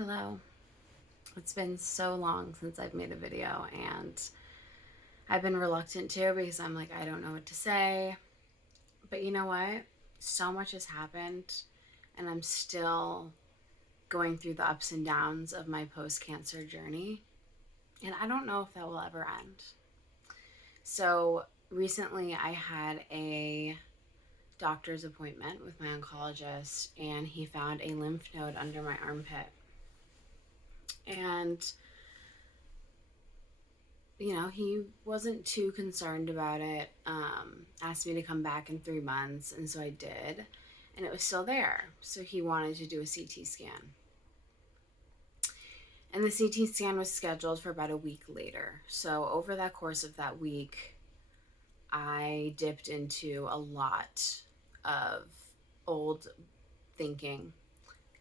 Hello. It's been so long since I've made a video, and I've been reluctant to because I'm like, I don't know what to say. But you know what? So much has happened, and I'm still going through the ups and downs of my post cancer journey. And I don't know if that will ever end. So recently, I had a doctor's appointment with my oncologist, and he found a lymph node under my armpit. And he wasn't too concerned about it. Asked me to come back in 3 months, and so I did, and it was still there. So he wanted to do a CT scan, and the CT scan was scheduled for about a week later. So over that course of that week, I dipped into a lot of old thinking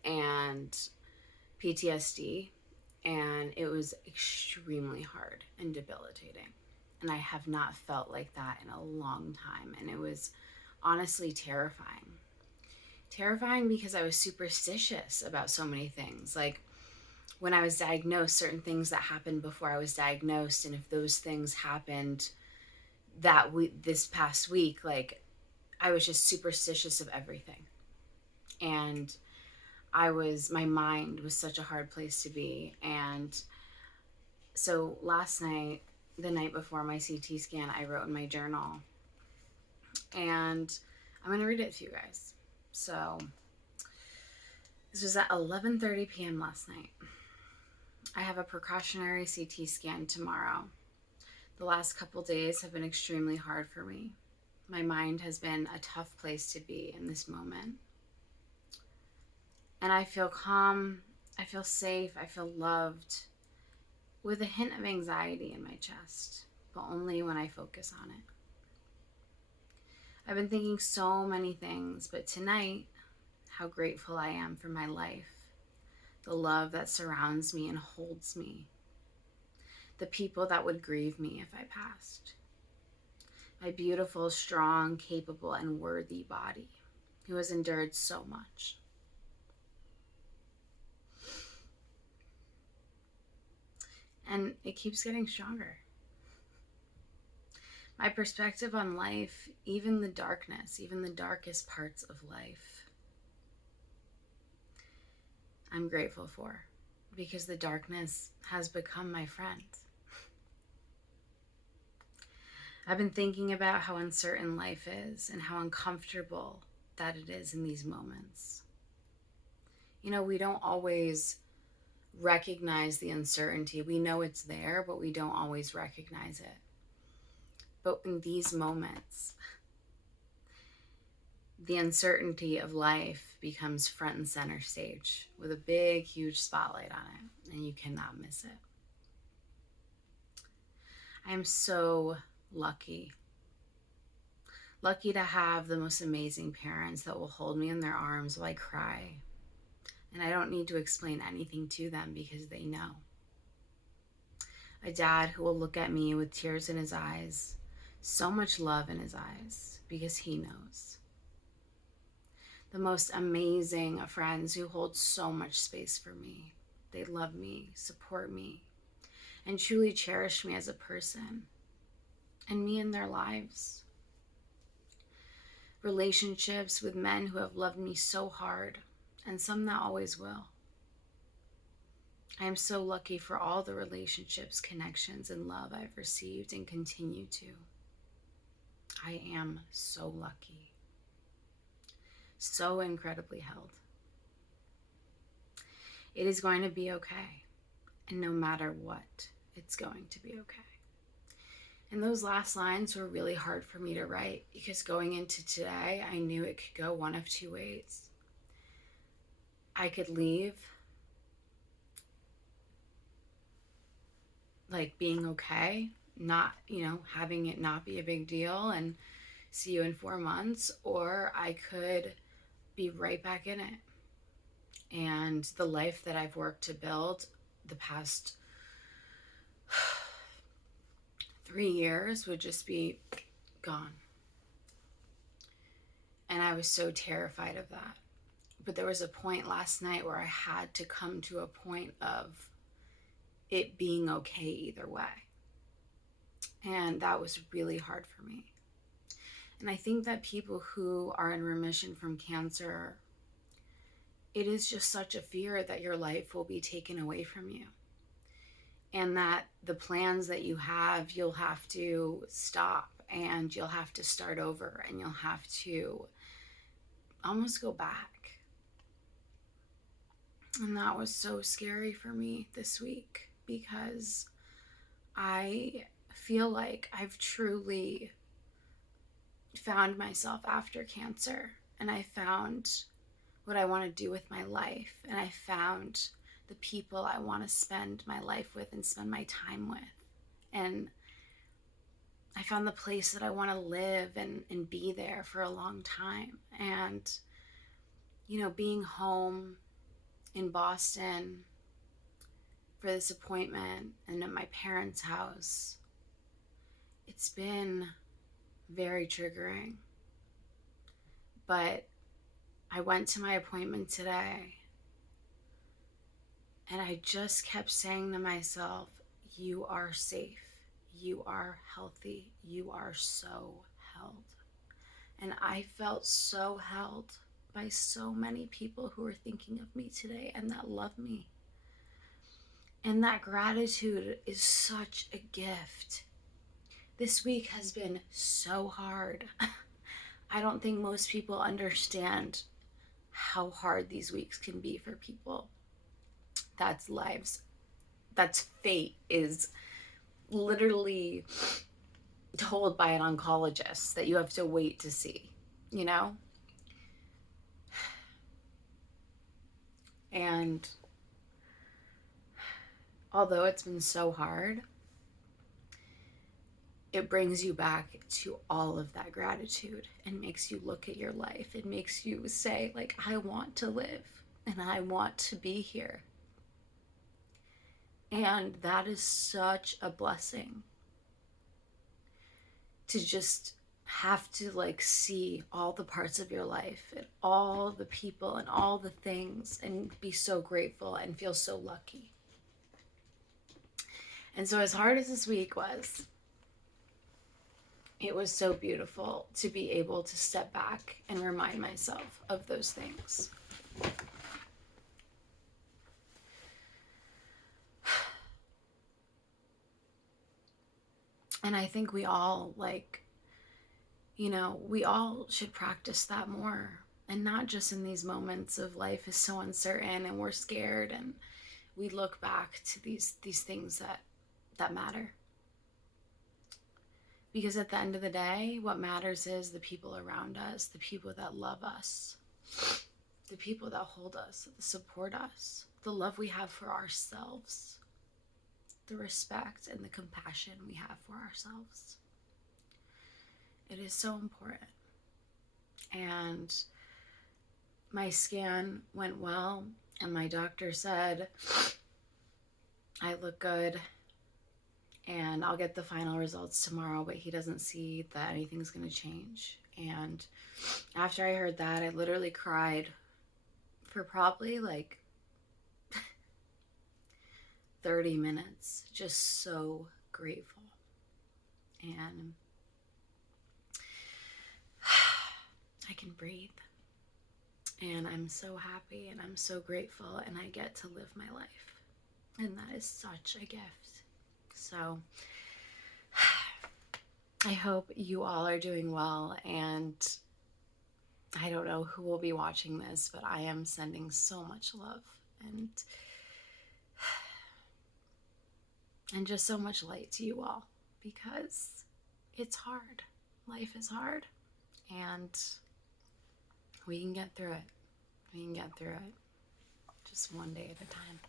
and PTSD, and it was extremely hard and debilitating. And I have not felt like that in a long time. And it was honestly terrifying. Terrifying because I was superstitious about so many things. Like when I was diagnosed, certain things that happened before I was diagnosed, and if those things happened this past week, like I was just superstitious of everything. And my mind was such a hard place to be. And so last night, the night before my CT scan, I wrote in my journal, and I'm going to read it to you guys. So this was at 11:30 p.m. last night. I have a precautionary CT scan tomorrow. The last couple days have been extremely hard for me. My mind has been a tough place to be in this moment. And I feel calm, I feel safe, I feel loved, with a hint of anxiety in my chest, but only when I focus on it. I've been thinking so many things, but tonight, how grateful I am for my life, the love that surrounds me and holds me, the people that would grieve me if I passed, my beautiful, strong, capable, and worthy body who has endured so much. And it keeps getting stronger. My perspective on life, even the darkness, even the darkest parts of life, I'm grateful for, because the darkness has become my friend. I've been thinking about how uncertain life is and how uncomfortable that it is in these moments. We don't always recognize the uncertainty. We know it's there, but we don't always recognize it. But in these moments, the uncertainty of life becomes front and center stage with a big, huge spotlight on it, and you cannot miss it. I am so lucky to have the most amazing parents that will hold me in their arms while I cry. And I don't need to explain anything to them because they know. A dad who will look at me with tears in his eyes, so much love in his eyes, because he knows. The most amazing friends who hold so much space for me. They love me, support me, and truly cherish me as a person, and me in their lives. Relationships with men who have loved me so hard, and some that always will. I am so lucky for all the relationships, connections, and love I've received and continue to. I am so lucky. So incredibly held. It is going to be okay. And no matter what, it's going to be okay. And those last lines were really hard for me to write because going into today, I knew it could go one of two ways. I could leave like being okay, not, having it not be a big deal and see you in 4 months, or I could be right back in it. And the life that I've worked to build the past 3 years would just be gone. And I was so terrified of that. But there was a point last night where I had to come to a point of it being okay either way. And that was really hard for me. And I think that people who are in remission from cancer, it is just such a fear that your life will be taken away from you. And that the plans that you have, you'll have to stop and you'll have to start over and you'll have to almost go back. And that was so scary for me this week because I feel like I've truly found myself after cancer, and I found what I want to do with my life, and I found the people I want to spend my life with and spend my time with, and I found the place that I want to live and be there for a long time. And being home in Boston for this appointment and at my parents' house, it's been very triggering. But I went to my appointment today and I just kept saying to myself, you are safe, you are healthy, you are so held. And I felt so held by so many people who are thinking of me today and that love me. And that gratitude is such a gift. This week has been so hard. I don't think most people understand how hard these weeks can be for people. That's fate is literally told by an oncologist that you have to wait to see, And although it's been so hard, it brings you back to all of that gratitude and makes you look at your life. It makes you say, like, I want to live and I want to be here. And that is such a blessing to just have to see all the parts of your life and all the people and all the things and be so grateful and feel so lucky. And so as hard as this week was, it was so beautiful to be able to step back and remind myself of those things. And I think we all we all should practice that more. And not just in these moments of life is so uncertain and we're scared and we look back to these things that matter. Because at the end of the day, what matters is the people around us, the people that love us, the people that hold us, that support us, the love we have for ourselves, the respect and the compassion we have for ourselves. It is so important. And my scan went well, and my doctor said I look good, and I'll get the final results tomorrow, but he doesn't see that anything's going to change. And after I heard that, I literally cried for probably 30 minutes, just so grateful. And I can breathe. And I'm so happy and I'm so grateful and I get to live my life. And that is such a gift. So I hope you all are doing well, and I don't know who will be watching this, but I am sending so much love and just so much light to you all, because it's hard. Life is hard, and we can get through it. We can get through it just one day at a time.